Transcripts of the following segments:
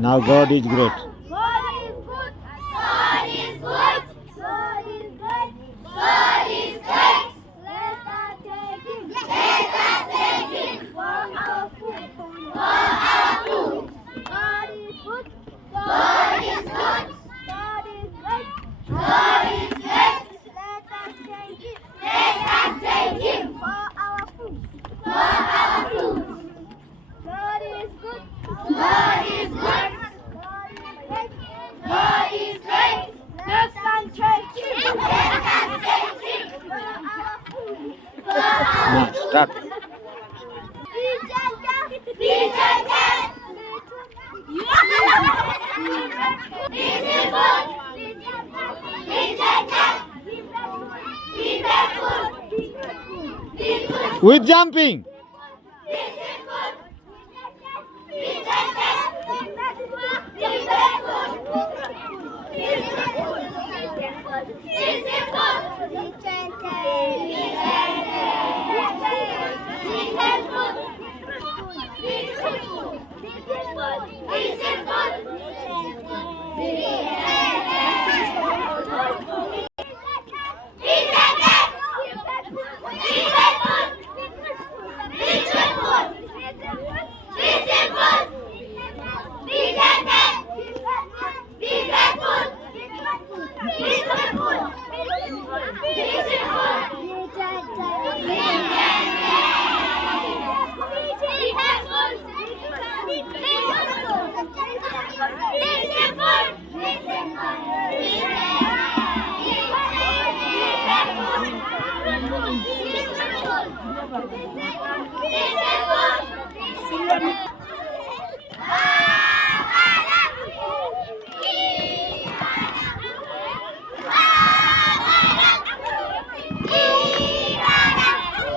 Now God is great. God is good. God is good. God is great. God is great. Let us thank Him. Let us thank Him for our food. For our food. God is good. God is good. God is great. God is great. Let us thank Him. Let us thank Him for our food. For our food. God is good. God is good. God is great. God is great. Let us thank Him. Let us thank Him for our food. For our Now start. Be gentle. Be gentle. Be simple. Be gentle. Be gentle. Be faithful. Be faithful. Be good. With jumping. Be simple. Be gentle. Be faithful. Be simple. Be simple. Be gentle. Be faithful. Be simple. Be simple. Be simple. Be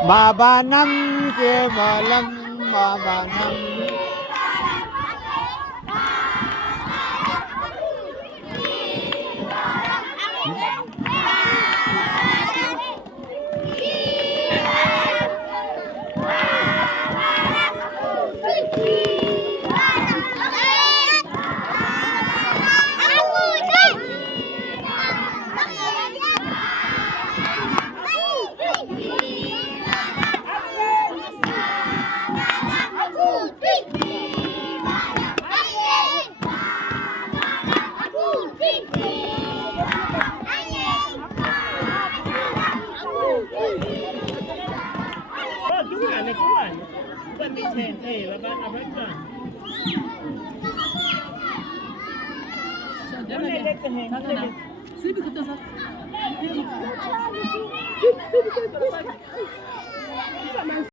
Baba nam ke malam Baba nam.